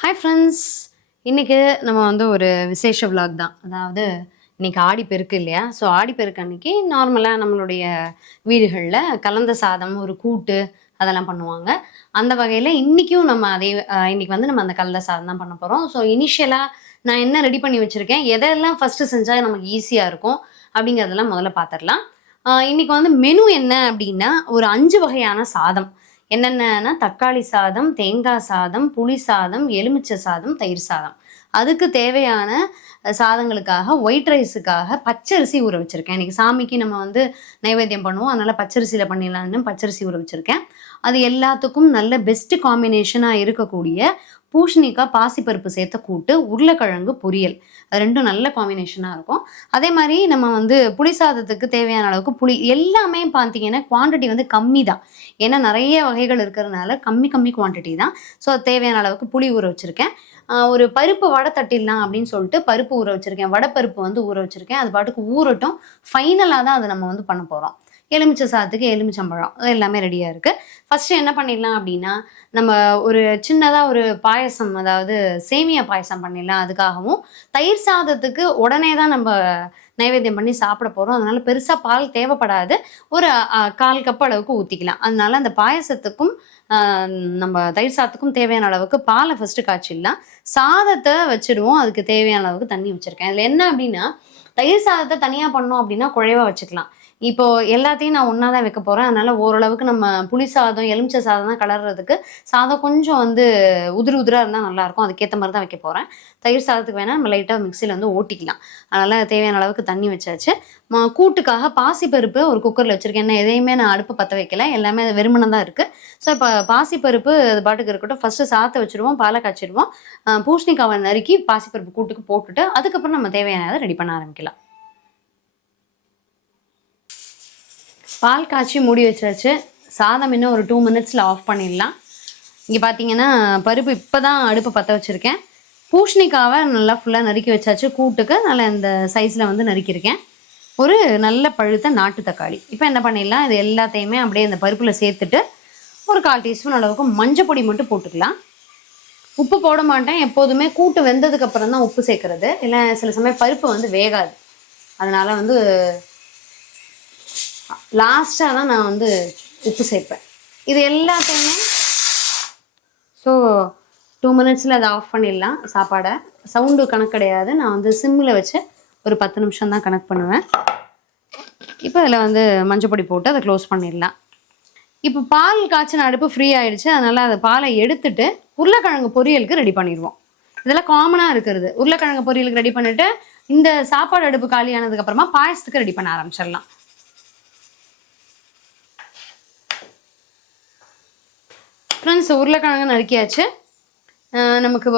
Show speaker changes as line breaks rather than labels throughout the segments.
Hi friends இன்றைக்கி நம்ம வந்து ஒரு விசேஷ விலாக் தான். அதாவது இன்றைக்கி ஆடிப்பெருக்கு இல்லையா? ஸோ ஆடிப்பெருக்கு அன்னைக்கு நார்மலாக நம்மளுடைய வீடுகளில் கலந்த சாதம் ஒரு கூட்டு அதெல்லாம் பண்ணுவாங்க. அந்த வகையில் இன்றைக்கும் நம்ம அதே இன்றைக்கி வந்து நம்ம அந்த கலந்த சாதம் தான் பண்ண போகிறோம் ஸோ இனிஷியலாக நான் என்ன ரெடி பண்ணி வச்சுருக்கேன்? எதெல்லாம் ஃபஸ்ட்டு செஞ்சால் நமக்கு ஈஸியாக இருக்கும்? அப்படிங்கிறதெல்லாம் முதல்ல பார்த்துடலாம் இன்றைக்கி வந்து மெனு என்ன அப்படின்னா ஒரு அஞ்சு வகையான சாதம். என்னென்னன்னா தக்காளி சாதம் தேங்காய் சாதம் புளி சாதம் எலுமிச்சை சாதம் தயிர் சாதம். அதுக்கு தேவையான சாதங்களுக்காக ஒயிட் ரைஸுக்காக பச்சரிசி ஊற வச்சுருக்கேன். இன்னைக்கு சாமிக்கு நம்ம வந்து நைவேத்தியம் பண்ணுவோம். அதனால் பச்சரிசியில் பண்ணிடலான்னு பச்சரிசி ஊற வச்சுருக்கேன். அது எல்லாத்துக்கும் நல்ல பெஸ்ட் காம்பினேஷனாக இருக்கக்கூடிய பூஷணிக்காய் பாசிப்பருப்பு சேர்த்த கூட்டு உருளைக்கிழங்கு பொரியல். அது ரெண்டும் நல்ல காம்பினேஷனாக இருக்கும். அதே மாதிரி நம்ம வந்து புளி சாதத்துக்கு தேவையான அளவுக்கு புளி எல்லாமே பார்த்தீங்கன்னா குவாண்டிட்டி வந்து கம்மி தான். ஏன்னா நிறைய வகைகள் இருக்கிறதுனால கம்மி கம்மி குவாண்டிட்டி தான். ஸோ தேவையான அளவுக்கு புளி ஊற வச்சுருக்கேன். ஒரு பருப்பு வடை தட்டிடலாம் அப்படின்னு சொல்லிட்டு பருப்பு ஊற வச்சுருக்கேன். வடை பருப்பு வந்து ஊற வச்சுருக்கேன். அது பாட்டுக்கு ஊறட்டும். ஃபைனலாக தான் அதை நம்ம வந்து பண்ண போகிறோம் எலுமிச்சை சாதத்துக்கு எலுமிச்சம்பழம் அது எல்லாமே ரெடியாக இருக்குது ஃபஸ்ட்டு என்ன பண்ணிடலாம் அப்படின்னா நம்ம ஒரு சின்னதாக ஒரு பாயசம் அதாவது சேமியா பாயசம் பண்ணிடலாம் அதுக்காகவும். தயிர் சாதத்துக்கு உடனே தான் நம்ம நைவேத்தியம் பண்ணி சாப்பிட போகிறோம் அதனால பெருசாக பால் தேவைப்படாது. ஒரு கால் கப் அளவுக்கு ஊற்றிக்கலாம் அதனால அந்த பாயசத்துக்கும் நம்ம தயிர் சாதத்துக்கும் தேவையான அளவுக்கு பாலை ஃபஸ்ட்டு காய்ச்சிடலாம். சாதத்தை வச்சிடுவோம். அதுக்கு தேவையான அளவுக்கு தண்ணி வச்சுருக்கேன். இதில் என்ன அப்படின்னா தயிர் சாதத்தை தனியாக பண்ணோம் அப்படின்னா குழைவாக வச்சுக்கலாம். இப்போ எல்லாத்தையும் நான் ஒன்றா தான் வைக்க போகிறேன் அதனால ஓரளவுக்கு நம்ம புளி சாதம் எலுமிச்சை சாதம் தான் கலர்றதுக்கு சாதம் கொஞ்சம் வந்து உதிரி உதிராக இருந்தால் நல்லாயிருக்கும். அதுக்கேற்ற மாதிரி தான் வைக்க போகிறேன் தயிர் சாதத்துக்கு வேணால் நம்ம லைட்டாக மிக்சியில் வந்து ஓட்டிக்கலாம். அதனால் தேவையான அளவுக்கு தண்ணி வச்சாச்சு. கூட்டுக்காக பாசிப்பருப்பு ஒரு குக்கரில் வச்சுருக்கேன். என்ன எதையுமே நான் அடுப்பு பற்ற வைக்கல. எல்லாமே வெறுமனம் தான் இருக்குது ஸோ இப்போ பாசிப்பருப்பு அது பாட்டுக்கு இருக்கட்டும். ஃபஸ்ட்டு சாத்தை வச்சுருவோம் பாலை காய்ச்சிடுவோம் பூஷணிக்காவை நறுக்கி பாசிப்பருப்பு கூட்டுக்கு போட்டுட்டு அதுக்கப்புறம் நம்ம தேவையானதை ரெடி பண்ண ஆரம்பிக்கலாம். பால் காய்ச்சி மூடி வச்சாச்சு. சாதம் இன்னும் ஒரு டூ மினிட்ஸில் ஆஃப் பண்ணிடலாம். இங்கே பார்த்தீங்கன்னா பருப்பு இப்போ தான் அடுப்பு பற்ற வச்சுருக்கேன். பூஷணிக்காவை நல்லா ஃபுல்லாக நறுக்கி வச்சாச்சு. கூட்டுக்கு நல்லா இந்த சைஸில் வந்து நறுக்கியிருக்கேன். ஒரு நல்ல பழுத்த நாட்டு தக்காளி. இப்போ என்ன பண்ணிடலாம்? இது எல்லாத்தையுமே அப்படியே இந்த பருப்பில் சேர்த்துட்டு ஒரு கால் டீஸ்பூன் அளவுக்கு மஞ்சள் பொடி மட்டும் போட்டுக்கலாம். உப்பு போட மாட்டேன். எப்போதுமே கூட்டு வெந்ததுக்கு அப்புறம் தான் உப்பு சேர்க்குறது. இல்லை சில சமயம் பருப்பு வந்து வேகாது. அதனால் வந்து லாஸ்ட்டாக தான் நான் வந்து உப்பு சேர்ப்பேன். இது எல்லாத்தையுமே ஸோ டூ மினிட்ஸில் அதை ஆஃப் பண்ணிடலாம் சாப்பாடை. சவுண்டு கணக்கு கிடையாது. நான் வந்து சிம்மில் வச்சு ஒரு பத்து நிமிஷம் தான் கணக்கு பண்ணுவேன். இப்போ அதில் வந்து மஞ்சப்பொடி போட்டு அதை க்ளோஸ் பண்ணிடலாம். இப்போ பால் காய்ச்சின அடுப்பு ஃப்ரீ ஆயிடுச்சு. அதனால் அதை பாலை எடுத்துட்டு உருளைக்கிழங்கு பொரியலுக்கு ரெடி பண்ணிடுவோம். இதெல்லாம் காமனாக இருக்கிறது. உருளைக்கிழங்கு பொரியலுக்கு ரெடி பண்ணிவிட்டு இந்த சாப்பாடு அடுப்பு காலியானதுக்கப்புறமா பாயசத்துக்கு ரெடி பண்ண ஆரம்பிச்சிடலாம். ஃப்ரெண்ட்ஸ் உருளைக்கிழங்கு நறுக்கியாச்சு. நமக்கு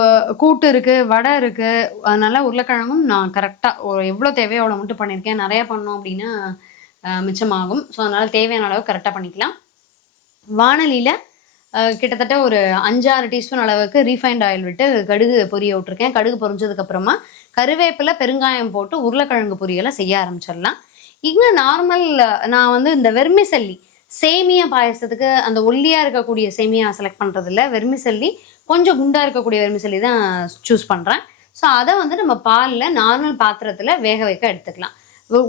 கூட்டு இருக்குது வடை இருக்குது அதனால் உருளைக்கிழங்கும் நான் கரெக்டாக எவ்வளோ தேவையோ அவ்வளோ மட்டும் பண்ணியிருக்கேன் நிறையா பண்ணோம் அப்படின்னா மிச்சமாகும். ஸோ அதனால் தேவையான அளவு கரெக்டாக பண்ணிக்கலாம். வானலியில் கிட்டத்தட்ட ஒரு அஞ்சாறு டீஸ்பூன் அளவுக்கு ரீஃபைண்ட் ஆயில் விட்டு கடுகு பொரிய விட்டுருக்கேன். கடுகு பொரிஞ்சதுக்கப்புறமா கருவேப்பிலை பெருங்காயம் போட்டு உருளைக்கிழங்கு பொரியலை செய்ய ஆரம்பிச்சிடலாம். இங்கே நார்மல் நான் வந்து இந்த வெர்மிசல்லி சேமியா பாயசத்துக்கு அந்த ஒல்லியாக இருக்கக்கூடிய சேமியா செலக்ட் பண்ணுறதில்ல வெர்மிசல்லி கொஞ்சம் குண்டாக இருக்கக்கூடிய வெர்மிசல்லி தான் சூஸ் பண்ணுறேன் ஸோ அதை வந்து நம்ம பாலில் நார்மல் பாத்திரத்தில் வேக வைக்க எடுத்துக்கலாம்.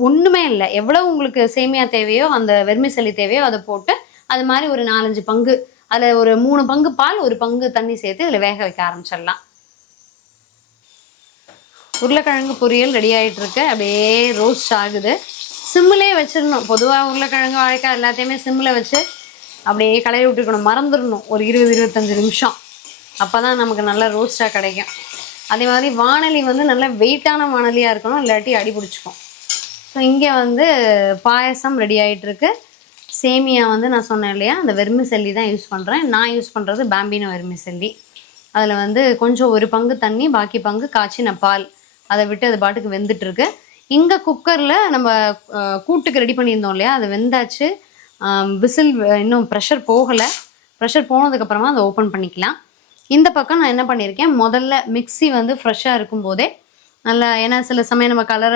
ஒன்றுமே இல்லை. எவ்வளவு உங்களுக்கு சேமியா தேவையோ அந்த வெர்மிசல்லி தேவையோ அதை போட்டு அது மாதிரி ஒரு நாலஞ்சு பங்கு அதில் ஒரு மூணு பங்கு பால் ஒரு பங்கு தண்ணி சேர்த்து இதில் வேக வைக்க ஆரம்பிச்சிடலாம். உருளைக்கிழங்கு பொரியல் ரெடி ஆகிட்டுருக்கு அப்படியே ரோஸ்ட் ஆகுது. சிம்மிலே வச்சிடணும். பொதுவாக உருளைக்கிழங்கு வாழைக்காய் எல்லாத்தையுமே சிம்மில் வச்சு அப்படியே கலையை விட்டுருக்கணும். மறந்துடணும். ஒரு இருபது இருபத்தஞ்சு நிமிஷம். அப்போ தான் நமக்கு நல்ல ரோஸ்ட்டாக கிடைக்கும். அதே மாதிரி வானலி வந்து நல்ல வெயிட்டான வானலியாக இருக்கணும். இல்லாட்டி அடி பிடிச்சிக்கும். ஸோ இங்கே வந்து பாயசம் ரெடி ஆகிட்டுருக்கு சேமியா வந்து நான் சொன்னேன் இல்லையா? அந்த வெர்மிசெல்லி தான் யூஸ் பண்ணுறேன் நான் யூஸ் பண்ணுறது பேம்பினோ வெர்மிசெல்லி அதில் வந்து கொஞ்சம் ஒரு பங்கு தண்ணி பாக்கி பங்கு காய்ச்சின பால். அதை விட்டு அது பாட்டுக்கு வெந்துட்டுருக்கு. இங்கே குக்கரில் நம்ம கூட்டுக்கு ரெடி பண்ணியிருந்தோம் இல்லையா? அது வெந்தாச்சு. விசில் இன்னும் ப்ரெஷர் போகலை. ப்ரெஷர் போனதுக்கப்புறமா அதை ஓப்பன் பண்ணிக்கலாம். இந்த பக்கம் நான் என்ன பண்ணியிருக்கேன்? முதல்ல மிக்ஸி வந்து ஃப்ரெஷ்ஷாக இருக்கும்போதே நல்லா ஏன்னா சில சமயம் நம்ம கலர்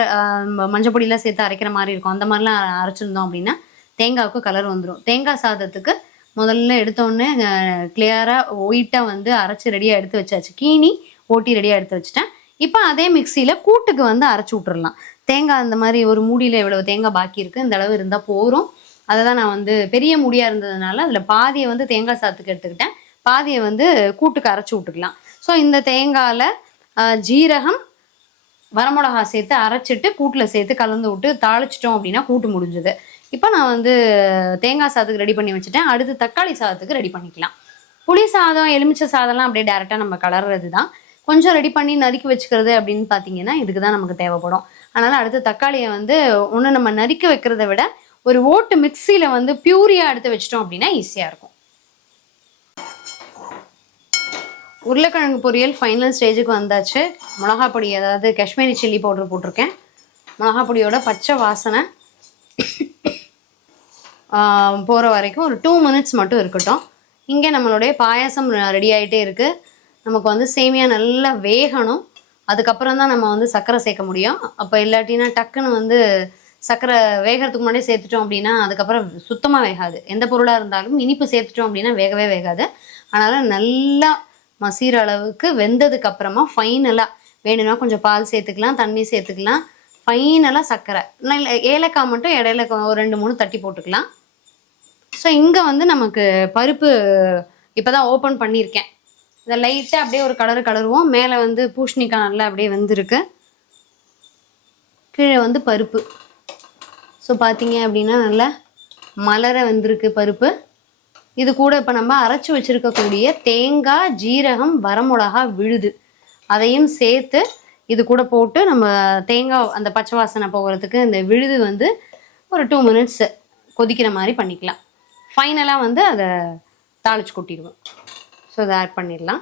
மஞ்சள் பொடியெலாம் சேர்த்து அரைக்கிற மாதிரி இருக்கும். அந்த மாதிரிலாம் அரைச்சிருந்தோம் அப்படின்னா தேங்காவுக்கு கலர் வந்துடும் தேங்காய் சாதத்துக்கு முதல்ல எடுத்தோடனே கிளியராக ஒயிட்டாக வந்து அரைச்சி ரெடியாக எடுத்து வச்சாச்சு. கீனி ஓட்டி ரெடியாக எடுத்து வச்சுட்டேன். இப்போ அதே மிக்சியில் கூட்டுக்கு வந்து அரைச்சி விட்டுறலாம். தேங்காய் அந்த மாதிரி ஒரு மூடியில் எவ்வளவு தேங்காய் பாக்கி இருக்குது இந்த அளவு இருந்தால் போதும். அதை தான் நான் வந்து பெரிய மூடியாக இருந்ததுனால அதில் பாதியை வந்து தேங்காய் சாத்துக்கு எடுத்துக்கிட்டேன். பாதியை வந்து கூட்டுக்கு அரைச்சி விட்டுக்கலாம். ஸோ இந்த தேங்காயில் ஜீரகம் வரமிளகா சேர்த்து அரைச்சிட்டு கூட்டில் சேர்த்து கலந்து விட்டு தாளிச்சிட்டோம் அப்படின்னா கூட்டு முடிஞ்சுது. இப்போ நான் வந்து தேங்காய் சாதத்துக்கு ரெடி பண்ணி வச்சுட்டேன். அடுத்து தக்காளி சாதத்துக்கு ரெடி பண்ணிக்கலாம். புளி சாதம் எலுமிச்சை சாதம்லாம் அப்படியே டேரெக்டாக நம்ம கலர்றது தான் கொஞ்சம் ரெடி பண்ணி நறுக்கி வச்சுக்கிறது அப்படின்னு பார்த்தீங்கன்னா இதுக்கு தான் நமக்கு தேவைப்படும். அதனால் அடுத்து தக்காளியை வந்து ஒன்று நம்ம நறுக்க வைக்கிறத விட ஒரு ஓட்டு மிக்சியில் வந்து பியூரியாக எடுத்து வச்சிட்டோம் அப்படின்னா ஈஸியாக இருக்கும். உருளைக்கிழங்கு பொரியல் ஃபைனல் ஸ்டேஜுக்கு வந்தாச்சு. மிளகா பொடி அதாவது காஷ்மீரி சில்லி பவுடர் போட்டிருக்கேன். மிளகா பொடியோட பச்சை வாசனை போகிற வரைக்கும் ஒரு டூ மினிட்ஸ் மட்டும் இருக்கட்டும். இங்கே நம்மளுடைய பாயாசம் ரெடி ஆகிட்டே இருக்குது நமக்கு வந்து சேமியா நல்லா வேகணும். அதுக்கப்புறம் தான் நம்ம வந்து சர்க்கரை சேர்க்க முடியும். அப்போ இல்லாட்டினா டக்குன்னு வந்து சர்க்கரை வேகிறதுக்கு முன்னாடியே சேர்த்துட்டோம் அப்படின்னா அதுக்கப்புறம் சுத்தமாக வேகாது. எந்த பொருளாக இருந்தாலும் இனிப்பு சேர்த்துட்டோம் அப்படின்னா வேகவே வேகாது. அதனால் நல்லா மசீர அளவுக்கு வெந்ததுக்கு அப்புறமா ஃபைனலாக வேணும்னா கொஞ்சம் பால் சேர்த்துக்கலாம் தண்ணி சேர்த்துக்கலாம். ஃபைனலாக சர்க்கரை. நல்ல ஏலக்காய் மட்டும் இடையில ஒரு ரெண்டு மூணு தட்டி போட்டுக்கலாம். ஸோ இங்கே வந்து நமக்கு பருப்பு இப்போ தான் ஓப்பன் பண்ணியிருக்கேன். இதை லைட்டாக அப்படியே ஒரு கலரு கலருவோம். மேலே வந்து பூஷணிக்காய் நல்லா அப்படியே வந்திருக்கு. கீழே வந்து பருப்பு. ஸோ பார்த்தீங்க அப்படின்னா நல்லா மலர வந்திருக்கு பருப்பு. இது கூட இப்போ நம்ம அரைச்சி வச்சிருக்கக்கூடிய தேங்காய் ஜீரகம் வரமிளகா விழுது. அதையும் சேர்த்து இது கூட போட்டு நம்ம தேங்காய் அந்த பச்சை வாசனை போகிறதுக்கு இந்த விழுது வந்து ஒரு டூ மினிட்ஸ் கொதிக்கிற மாதிரி பண்ணிக்கலாம். ஃபைனலாக வந்து அதை தாளிச்சு கொட்டிடுவோம். ஸோ அதை ஆட் பண்ணிடலாம்.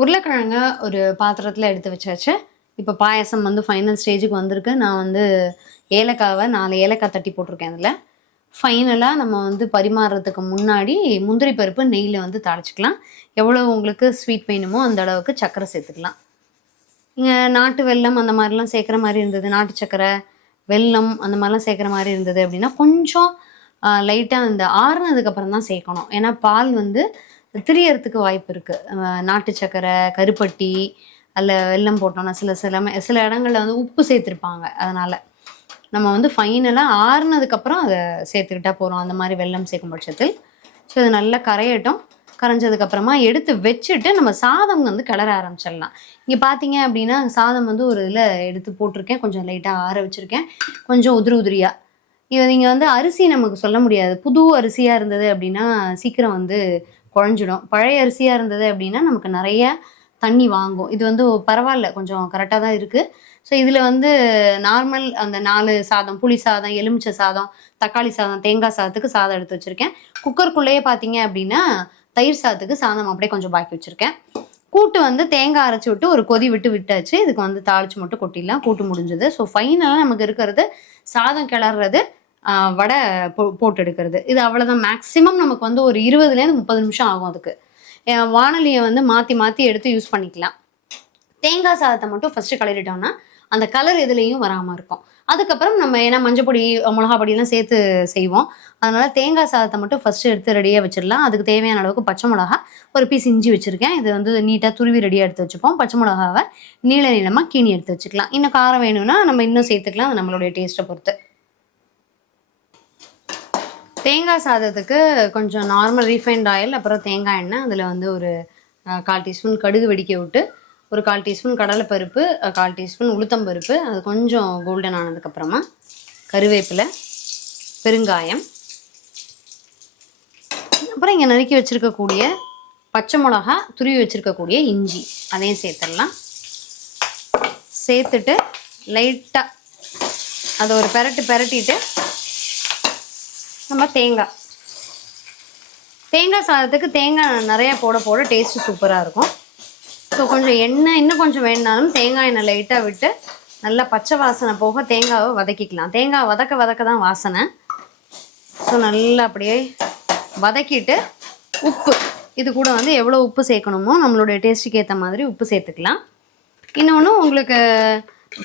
உருளைக்கிழங்க ஒரு பாத்திரத்தில் எடுத்து வச்சாச்சு. இப்போ பாயசம் வந்து ஃபைனல் ஸ்டேஜுக்கு வந்திருக்கு. நான் வந்து ஏலக்காவை நாலு ஏலக்காய் தட்டி போட்டிருக்கேன் அதில் ஃபைனலாக நம்ம வந்து பரிமாறுறதுக்கு முன்னாடி முந்திரி பருப்பு நெய்யில் வந்து தாளிச்சுக்கலாம். எவ்வளோ உங்களுக்கு ஸ்வீட் வேணுமோ அந்த அளவுக்கு சர்க்கரை சேர்த்துக்கலாம். இங்கே நாட்டு வெல்லம் அந்த மாதிரிலாம் சேர்க்குற மாதிரி இருந்தது. நாட்டு சர்க்கரை வெல்லம் அந்த மாதிரிலாம் சேர்க்குற மாதிரி இருந்தது அப்படின்னா கொஞ்சம் லைட்டாக இந்த ஆறுனதுக்கு அப்புறம் தான் சேர்க்கணும். ஏன்னா பால் வந்து திரியறதுக்கு வாய்ப்பு இருக்குது நாட்டு சக்கரை கருப்பட்டி அதில் வெல்லம் போட்டோம்னா சில சில சில இடங்கள்ல வந்து உப்பு சேர்த்துருப்பாங்க. அதனால் நம்ம வந்து ஃபைனலாக ஆறுனதுக்கப்புறம் அதை சேர்த்துக்கிட்டா போகிறோம் அந்த மாதிரி வெல்லம் சேர்க்கும் பட்சத்தில். ஸோ இது நல்லா கரையட்டும். கரைஞ்சதுக்கப்புறமா எடுத்து வச்சுட்டு நம்ம சாதம் வந்து கிளற ஆரம்பிச்சிடலாம். இங்கே பார்த்தீங்க அப்படின்னா சாதம் வந்து ஒரு இதில் எடுத்து போட்டிருக்கேன். கொஞ்சம் லைட்டாக ஆற வச்சுருக்கேன். கொஞ்சம் உதிரி உதிரியாக இது நீங்கள் வந்து அரிசி நமக்கு சொல்ல முடியாது. புது அரிசியாக இருந்தது அப்படின்னா சீக்கிரம் வந்து குழஞ்சிடும். பழைய அரிசியாக இருந்தது அப்படின்னா நமக்கு நிறைய தண்ணி வாங்கும். இது வந்து பரவாயில்ல. கொஞ்சம் கரெக்டாக தான் இருக்குது ஸோ இதில் வந்து நார்மல் அந்த நாலு சாதம் புளி சாதம் எலுமிச்சை சாதம் தக்காளி சாதம் தேங்காய் சாதத்துக்கு சாதம் எடுத்து வச்சுருக்கேன். குக்கருக்குள்ளேயே பார்த்தீங்க அப்படின்னா தயிர் சாதத்துக்கு சாதம் அப்படியே கொஞ்சம் பாக்கி வச்சுருக்கேன். கூட்டு வந்து தேங்காய் அரைச்சி விட்டு ஒரு கொதி விட்டு விட்டாச்சு. இதுக்கு வந்து தாளிச்சு மட்டும் கொட்டிடலாம். கூட்டு முடிஞ்சது. ஸோ ஃபைனலாக நமக்கு இருக்கிறது சாதம் கிளறது வடை போ போட்டு எடுக்கிறது இது அவ்வளோதான் மேக்ஸிமம் நமக்கு வந்து ஒரு இருபதுலேருந்து முப்பது நிமிஷம் ஆகும் அதுக்கு. வானொலியை வந்து மாற்றி மாற்றி எடுத்து யூஸ் பண்ணிக்கலாம். தேங்காய் சாதத்தை மட்டும் ஃபஸ்ட்டு கலரிட்டோம்னா அந்த கலர் எதுலேயும் வராமல் இருக்கும். அதுக்கப்புறம் நம்ம ஏன்னா மஞ்சள் பொடி மிளகா பொடியெல்லாம் சேர்த்து செய்வோம். அதனால் தேங்காய் சாதத்தை மட்டும் ஃபஸ்ட்டு எடுத்து ரெடியாக வச்சிடலாம். அதுக்கு தேவையான அளவுக்கு பச்சை மிளகா ஒரு பீஸ் இஞ்சி வச்சுருக்கேன். இது வந்து நீட்டாக துருவி ரெடியாக எடுத்து வச்சுப்போம். பச்சை மிளகாவை நீள நீளமாக கீணி எடுத்து வச்சுக்கலாம். இன்னும் காரம் வேணும்னா நம்ம இன்னும் சேர்த்துக்கலாம். அது நம்மளுடைய டேஸ்ட்டை பொறுத்து. தேங்காய் சாதத்துக்கு கொஞ்சம் நார்மல் ரீஃபைண்ட் ஆயில் அப்புறம் தேங்காய் எண்ணெய் அதில் வந்து ஒரு கால் டீஸ்பூன் கடுகு வெடிக்க விட்டு ஒரு கால் டீஸ்பூன் கடலைப்பருப்பு அஹ், கால் டீஸ்பூன் உளுத்தம்பருப்பு அது கொஞ்சம் கோல்டன் ஆனதுக்கப்புறமா கருவேப்பிலை பெருங்காயம் அப்புறம் இங்கே நறுக்கி வச்சுருக்கக்கூடிய பச்சை மிளகா துருவி வச்சுருக்கக்கூடிய இஞ்சி அதையும் சேர்த்துடலாம். சேர்த்துட்டு லைட்டாக அதை ஒரு பெரட்டு பெரட்டிட்டு நம்ம தேங்காய். தேங்காய் சாதத்துக்கு தேங்காய் நிறையா போட போட டேஸ்ட்டு சூப்பராக இருக்கும். ஸோ கொஞ்சம் எண்ணெய் இன்னும் கொஞ்சம் வேணாலும் தேங்காய் எண்ணெய் லைட்டாக விட்டு நல்லா பச்சை வாசனை போக தேங்காவை வதக்கிக்கலாம். தேங்காய் வதக்க வதக்க தான் வாசனை. ஸோ நல்லா அப்படியே வதக்கிட்டு உப்பு. இது கூட வந்து எவ்வளோ உப்பு சேர்க்கணுமோ நம்மளுடைய டேஸ்ட்டுக்கு ஏற்ற மாதிரி உப்பு சேர்த்துக்கலாம். இன்னொன்று உங்களுக்கு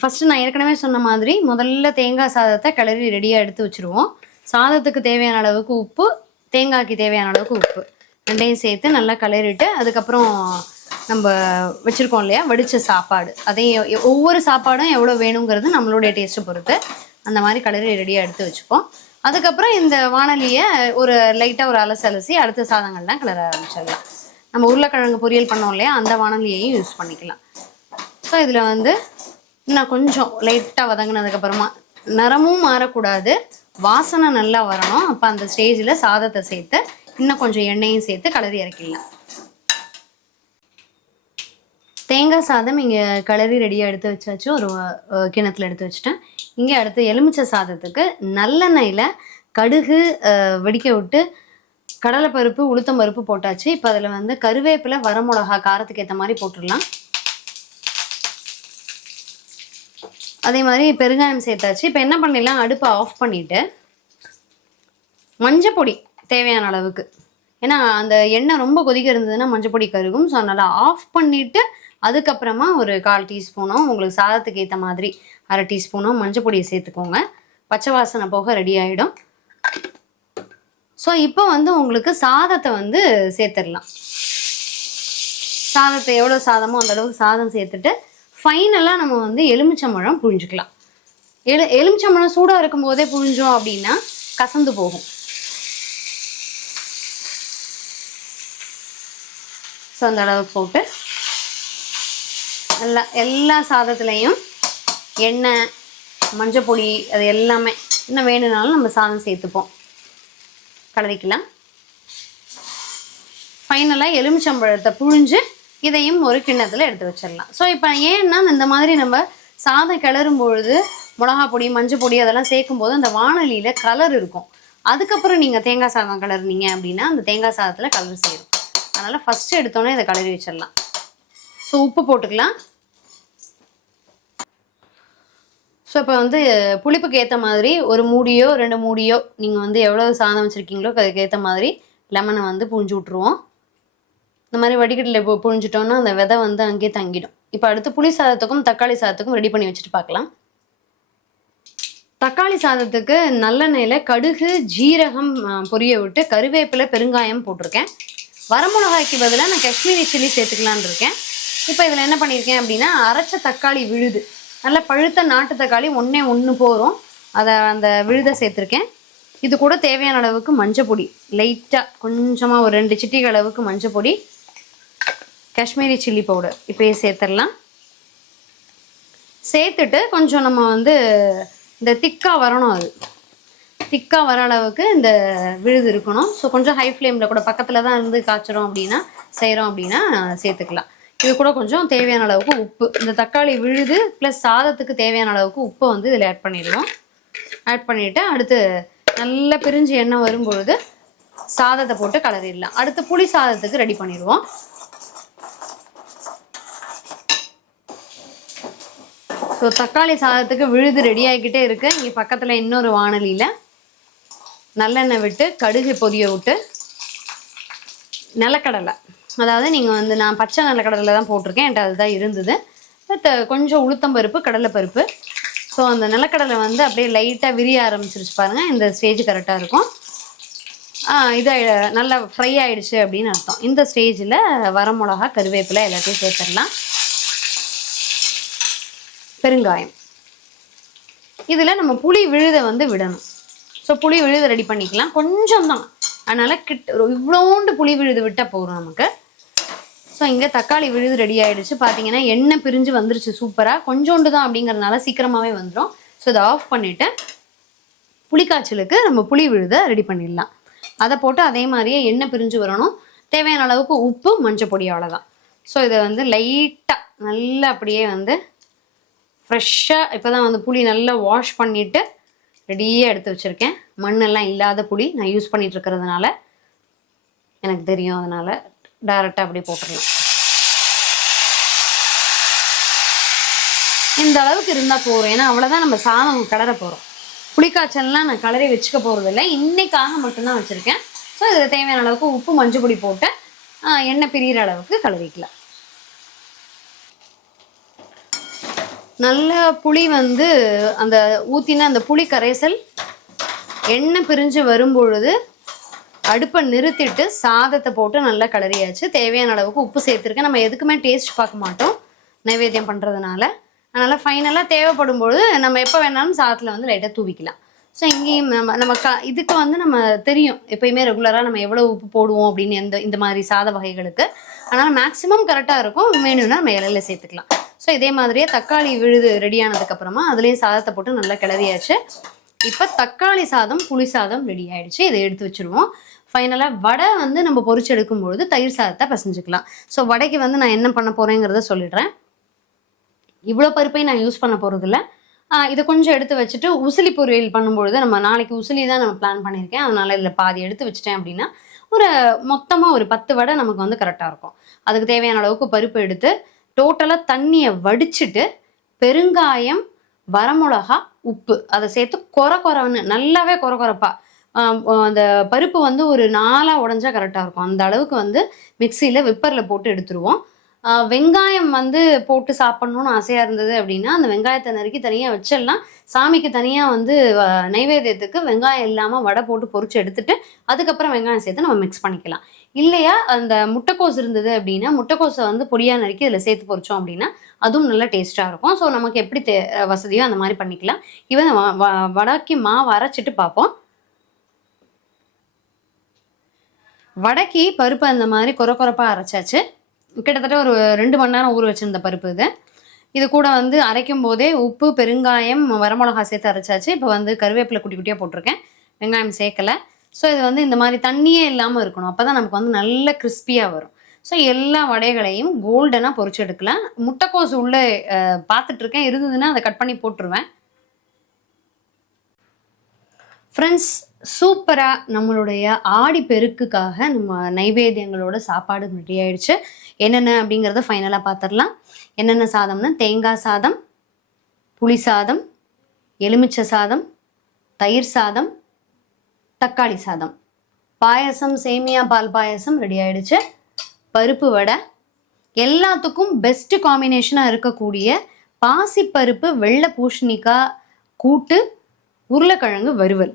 ஃபஸ்ட்டு நான் ஏற்கனவே சொன்ன மாதிரி முதல்ல தேங்காய் சாதத்தை கிளறி ரெடியாக எடுத்து வச்சுருவோம். சாதத்துக்கு தேவையான அளவுக்கு உப்பு தேங்காய்க்கு தேவையான அளவுக்கு உப்பு. ரெண்டையும் சேர்த்து நல்லா கிளறிட்டு அதுக்கப்புறம் நம்ம வச்சுருக்கோம் இல்லையா வடித்த சாப்பாடு. அதையும் ஒவ்வொரு சாப்பாடும் எவ்வளோ வேணுங்கிறது நம்மளுடைய டேஸ்ட்டை பொறுத்து. அந்த மாதிரி கலரி ரெடியாக எடுத்து வச்சுப்போம். அதுக்கப்புறம் இந்த வானலியை ஒரு லைட்டாக ஒரு அலசி அலசி அடுத்த சாதங்கள்லாம் கிளற ஆரம்பிச்சிடலாம். நம்ம உருளைக்கிழங்கு பொரியல் பண்ணோம் இல்லையா அந்த வானலியையும் யூஸ் பண்ணிக்கலாம். ஸோ இதில் வந்து இன்னும் கொஞ்சம் லைட்டாக வதங்கினதுக்கப்புறமா நிறமும் மாறக்கூடாது. வாசனை நல்லா வரணும். அப்போ அந்த ஸ்டேஜில் சாதத்தை சேர்த்து இன்னும் கொஞ்சம் எண்ணெயும் சேர்த்து கலரி இறக்கிடலாம். தேங்காய் சாதம் இங்கே கலரி ரெடியாக எடுத்து வச்சாச்சு. ஒரு கிணத்துல எடுத்து வச்சுட்டேன். இங்கே அடுத்து எலுமிச்சை சாதத்துக்கு நல்லெண்ணெயில் கடுகு வெடிக்க விட்டு கடலைப்பருப்பு உளுத்தம் பருப்பு போட்டாச்சு. இப்போ அதில் வந்து கருவேப்பிலை வரமிளகா காரத்துக்கு ஏற்ற மாதிரி போட்டுடலாம். அதே மாதிரி பெருங்காயம் சேர்த்தாச்சு. இப்போ என்ன பண்ணிடலாம் அடுப்பை ஆஃப் பண்ணிவிட்டு மஞ்சள் பொடி தேவையான அளவுக்கு. ஏன்னா அந்த எண்ணெய் ரொம்ப கொதிக்க இருந்ததுன்னா மஞ்சள் பொடி கருகும். ஸோ அதனால் ஆஃப் பண்ணிவிட்டு அதுக்கப்புறமா ஒரு கால் டீஸ்பூனோ உங்களுக்கு சாதத்துக்கு ஏற்ற மாதிரி அரை டீஸ்பூனோ மஞ்சள் பொடியை சேர்த்துக்கோங்க. பச்சை வாசனை போக ரெடி ஆகிடும் ஸோ இப்போ வந்து உங்களுக்கு சாதத்தை வந்து சேர்த்துடலாம். சாதத்தை எவ்வளோ சாதமோ அந்த அளவுக்கு சாதம் சேர்த்துட்டு ஃபைனலாக நம்ம வந்து எலுமிச்சம்பழம் புழிஞ்சுக்கலாம். எலு எலுமிச்சம்பழம் சூடாக இருக்கும் போதே புழிஞ்சோம் அப்படின்னா கசந்து போகும். ஸோ அந்த அளவுக்கு போட்டு எல்லா எல்லா சாதத்துலேயும் எண்ணெய் மஞ்சள் பொடி அது எல்லாமே என்ன வேணும்னாலும் நம்ம சாதம் சேர்த்துப்போம். கலரிக்கலாம். ஃபைனலாக எலுமிச்சம்பழத்தை புழிஞ்சு இதையும் ஒரு கிண்ணத்தில் எடுத்து வச்சிடலாம். ஸோ இப்போ ஏன்னா இந்த மாதிரி நம்ம சாதம் கிளறும் பொழுது மிளகா பொடி மஞ்சள் பொடி அதெல்லாம் சேர்க்கும் போது அந்த வானலியில் கலர் இருக்கும். அதுக்கப்புறம் நீங்கள் தேங்காய் சாதம் கலர்னீங்க அப்படின்னா அந்த தேங்காய் சாதத்தில் கலர் சேரும். அதனால் ஃபஸ்ட்டு எடுத்தோன்னே இதை கலரி வச்சிடலாம். ஸோ உப்பு போட்டுக்கலாம். ஸோ இப்போ வந்து புளிப்புக்கு ஏற்ற மாதிரி ஒரு மூடியோ ரெண்டு மூடியோ நீங்கள் வந்து எவ்வளோ சாதம் வச்சுருக்கீங்களோ அதுக்கு ஏற்ற மாதிரி லெமனை வந்து புழிஞ்சு விட்ருவோம் இந்த மாதிரி வடிகட்டில் இப்போ புழிஞ்சிட்டோன்னா அந்த விதை வந்து அங்கேயே தங்கிடும். இப்போ அடுத்து புளி சாதத்துக்கும் தக்காளி சாதத்துக்கும் ரெடி பண்ணி வச்சுட்டு பார்க்கலாம். தக்காளி சாதத்துக்கு நல்லெண்ணெயில் கடுகு ஜீரகம் பொரிய விட்டு கருவேப்பிலை பெருங்காயம் போட்டிருக்கேன். வரமிளகாய்க்கு பதிலாக நான் காஷ்மீரி சில்லி சேர்த்துக்கலான்னு இருக்கேன். இப்போ இதில் என்ன பண்ணியிருக்கேன் அப்படின்னா அரைச்ச தக்காளி விழுது. நல்ல பழுத்த நாட்டு தக்காளி ஒன்றே ஒன்று போகிறோம் அதை அந்த விழுதை சேர்த்துருக்கேன். இது கூட தேவையான அளவுக்கு மஞ்சள் பொடி லைட்டாக கொஞ்சமாக ஒரு ரெண்டு சிட்டிகள் அளவுக்கு மஞ்சள் பொடி காஷ்மீரி சில்லி பவுடர். இப்போயே சேர்த்துடலாம். சேர்த்துட்டு கொஞ்சம் நம்ம வந்து இந்த திக்காக வரணும் அது. திக்காக வர அளவுக்கு இந்த விழுது இருக்கணும். ஸோ கொஞ்சம் ஹை ஃப்ளேமில் கூட பக்கத்தில் தான் இருந்து காய்ச்சுறோம் அப்படின்னா செய்கிறோம் அப்படின்னா சேர்த்துக்கலாம். இது கூட கொஞ்சம் தேவையான அளவுக்கு உப்பு. இந்த தக்காளி விழுது ப்ளஸ் சாதத்துக்கு தேவையான அளவுக்கு உப்பை வந்து இதில் ஆட் பண்ணிடுவோம் ஆட் பண்ணிவிட்டு அடுத்து நல்லா பிரிஞ்சு எண்ணெய் வரும்பொழுது சாதத்தை போட்டு கலரிடலாம். அடுத்து புளி சாதத்துக்கு ரெடி பண்ணிடுவோம். ஸோ தக்காளி சாதத்துக்கு விழுது ரெடி ஆகிக்கிட்டே இருக்கு. இங்கே பக்கத்தில் இன்னொரு வானலியில் நல்லெண்ணெய் விட்டு கடுகு பொதிய விட்டு நிலக்கடலை. அதாவது நீங்கள் வந்து நான் பச்சை நிலக்கடலை தான் போட்டிருக்கேன். என்கிட்ட அதுதான் இருந்தது. பட் கொஞ்சம் உளுத்தம்பருப்பு கடலைப்பருப்பு ஸோ அந்த நிலக்கடலை வந்து அப்படியே லைட்டாக விரிய ஆரம்பிச்சிருச்சு பாருங்கள் இந்த ஸ்டேஜ் கரெக்டாக இருக்கும். ஆ, நல்லா ஃப்ரை ஆயிடுச்சு அப்படின்னு அர்த்தம். இந்த ஸ்டேஜில் வரமிளகா கருவேப்பிலை எல்லாத்தையும் சேர்த்துடலாம். பெருங்காயம். இதில் நம்ம புளி விழுதை வந்து விடணும். ஸோ புளி விழுதை ரெடி பண்ணிக்கலாம். கொஞ்சம் தான் அதனால் கிட்ட இவ்வளோண்டு புளி விழுது விட்டால் போதும் நமக்கு. ஸோ இங்கே தக்காளி விழுது ரெடி ஆகிடுச்சு பார்த்தீங்கன்னா எண்ணெய் பிரிஞ்சு வந்துருச்சு சூப்பராக கொஞ்சோண்டு தான் அப்படிங்கிறதுனால சீக்கிரமாகவே வந்துடும் ஸோ இதை ஆஃப் பண்ணிவிட்டு புளிக்காய்ச்சலுக்கு நம்ம புளி விழுதை ரெடி பண்ணிடலாம். அதை போட்டு அதே மாதிரியே எண்ணெய் பிரிஞ்சு வரணும். தேவையான அளவுக்கு உப்பு மஞ்சள் பொடி அவ்வளோதான் ஸோ இதை வந்து லைட்டாக நல்லா அப்படியே வந்து ஃப்ரெஷ்ஷாக இப்போ தான் வந்து புளி நல்லா வாஷ் பண்ணிவிட்டு ரெடியாக எடுத்து வச்சுருக்கேன். மண்ணெல்லாம் இல்லாத புளி நான் யூஸ் பண்ணிட்டு இருக்கிறதுனால எனக்கு தெரியும் அதனால் டேரெக்டாக அப்படியே போட்டுடலாம். இந்த அளவுக்கு இருந்தால் போதும். ஏன்னா அவ்வளோதான் நம்ம சாதம் கலர போகிறோம் புளிக்காய்ச்சல்லாம் நான் கலரி வச்சுக்க போகிறதில்ல இன்றைக்காக மட்டும்தான் வச்சுருக்கேன். ஸோ இதில் தேவையான அளவுக்கு உப்பு மஞ்சள் பொடி போட்டு எண்ணெய் பிரிகிற அளவுக்கு கலரிக்கலாம். நல்ல புளி வந்து அந்த ஊற்றின அந்த புளி கரைசல் எண்ணெய் பிரிஞ்சு வரும்பொழுது அடுப்பை நிறுத்திட்டு சாதத்தை போட்டு நல்லா கலரியாச்சு தேவையான அளவுக்கு உப்பு சேர்த்துருக்கேன். நம்ம எதுக்குமே டேஸ்ட் பார்க்க மாட்டோம். நைவேத்தியம் பண்ணுறதுனால அதனால் ஃபைனலாக தேவைப்படும் பொழுது நம்ம எப்போ வேணாலும் சாதத்தில் வந்து லைட்டாக தூவிக்கலாம். ஸோ இங்கேயும் நம்ம நம்ம க இதுக்கு வந்து நம்ம தெரியும். எப்பயுமே ரெகுலராக நம்ம எவ்வளோ உப்பு போடுவோம் அப்படின்னு எந்த இந்த மாதிரி சாத வகைகளுக்கு. அதனால் மேக்ஸிமம் கரெக்டாக இருக்கும். வேணும்னா நம்ம இலையில சேர்த்துக்கலாம். ஸோ இதே மாதிரியே தக்காளி விழுது ரெடி ஆனதுக்கப்புறமா அதுலேயும் சாதத்தை போட்டு நல்லா கிளறியாச்சு. இப்போ தக்காளி சாதம் புளி சாதம் ரெடி ஆயிடுச்சு. இதை எடுத்து வச்சுருவோம். ஃபைனலாக வடை வந்து நம்ம பொறிச்சு எடுக்கும்பொழுது தயிர் சாதத்தை பசஞ்சுக்கலாம். ஸோ வடைக்கு வந்து நான் என்ன பண்ண போகிறேங்கிறத சொல்லிடுறேன். இவ்வளோ பருப்பையும் நான் யூஸ் பண்ண போகிறதில்ல இதை கொஞ்சம் எடுத்து வச்சுட்டு உசிலி பொரியல் பண்ணும்பொழுது நம்ம நாளைக்கு உசிலி தான் நம்ம பிளான் பண்ணியிருக்கேன். அதனால் இதில் பாதி எடுத்து வச்சுட்டேன் அப்படின்னா ஒரு மொத்தமாக ஒரு பத்து வடை நமக்கு வந்து கரெக்டாக இருக்கும். அதுக்கு தேவையான அளவுக்கு பருப்பு எடுத்து டோட்டலாக தண்ணியை வடிச்சிட்டு பெருங்காயம் வரமிளகா உப்பு அதை சேர்த்து கொர கொரன்னு நல்லாவே கொர குறைப்பா அந்த பருப்பு வந்து ஒரு நாளாக உடஞ்சா கரெக்டாக இருக்கும். அந்த அளவுக்கு வந்து மிக்சியில் விப்பரில் போட்டு எடுத்துருவோம். வெங்காயம் வந்து போட்டு சாப்பிட்ணுன்னு ஆசையாக இருந்தது அப்படின்னா அந்த வெங்காயத்தை நறுக்கி தனியாக வச்சிடலாம். சாமிக்கு தனியாக வந்து நைவேத்தியத்துக்கு வெங்காயம் இல்லாமல் வடை போட்டு பொரிச்சு எடுத்துட்டு அதுக்கப்புறம் வெங்காயம் சேர்த்து நம்ம மிக்ஸ் பண்ணிக்கலாம். இல்லையா? அந்த முட்டைக்கோஸ் இருந்தது அப்படின்னா முட்டைக்கோஸை வந்து பொடியாக நறுக்கி இதில் சேர்த்து பொரிச்சோம் அப்படின்னா அதுவும் நல்லா டேஸ்ட்டாக இருக்கும். ஸோ நமக்கு எப்படி தே வசதியோ அந்த மாதிரி பண்ணிக்கலாம். இவன் வ- மாவு அரைச்சிட்டு பார்ப்போம். வடக்கி பருப்பு அந்த மாதிரி கொர கொரப்பாக அரைச்சாச்சு. கிட்டத்தட்ட ஒரு ரெண்டு மணி நேரம் ஊற வச்சிருந்த பருப்பு இது. இது கூட வந்து அரைக்கும் போதே உப்பு பெருங்காயம் வரமிளகா சேர்த்து அரைச்சாச்சு. இப்போ வந்து கருவேப்பிலை குட்டி குட்டியாக போட்டிருக்கேன். வெங்காயம் சேர்க்கலை. ஸோ இது வந்து இந்த மாதிரி தண்ணியே இல்லாமல் இருக்கணும். அப்போ தான் நமக்கு வந்து நல்ல கிறிஸ்பியாக வரும். ஸோ எல்லா வடைகளையும் கோல்டனாக பொறிச்சு எடுக்கலாம். முட்டைக்கோஸ் உள்ளே பார்த்துட்ருக்கேன். பார்த்துட்டு இருக்கேன் இருந்ததுன்னா அதை கட் பண்ணி போட்டுருவேன். ஃப்ரெண்ட்ஸ் சூப்பராக நம்மளுடைய ஆடி பெருக்குக்காக நம்ம நைவேத்தியங்களோட சாப்பாடு ரெடி ஆயிடுச்சு. என்னென்ன அப்படிங்கிறத ஃபைனலாக பார்த்துடலாம் என்னென்ன சாதம்னா தேங்காய் சாதம் புளி சாதம் எலுமிச்சை சாதம் தயிர் சாதம் தக்காளி சாதம். பாயசம் சேமியா பால் பாயசம் ரெடி ஆயிடுச்சு. பருப்பு வடை. எல்லாத்துக்கும் பெஸ்ட் காம்பினேஷனாக இருக்கக்கூடிய பாசிப்பருப்பு வெள்ளை பூஷணிக்காய் கூட்டு உருளைக்கிழங்கு வறுவல்.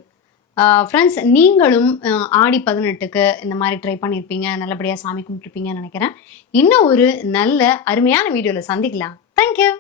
ஃப்ரெண்ட்ஸ் நீங்களும் ஆடி பதினெட்டுக்கு இந்த மாதிரி ட்ரை பண்ணியிருப்பீங்க நல்லபடியாக சாமி கும்பிட்டுருப்பீங்கன்னு நினைக்கிறேன். இன்னும் ஒரு நல்ல அருமையான வீடியோவில் சந்திக்கலாம். தேங்க்யூ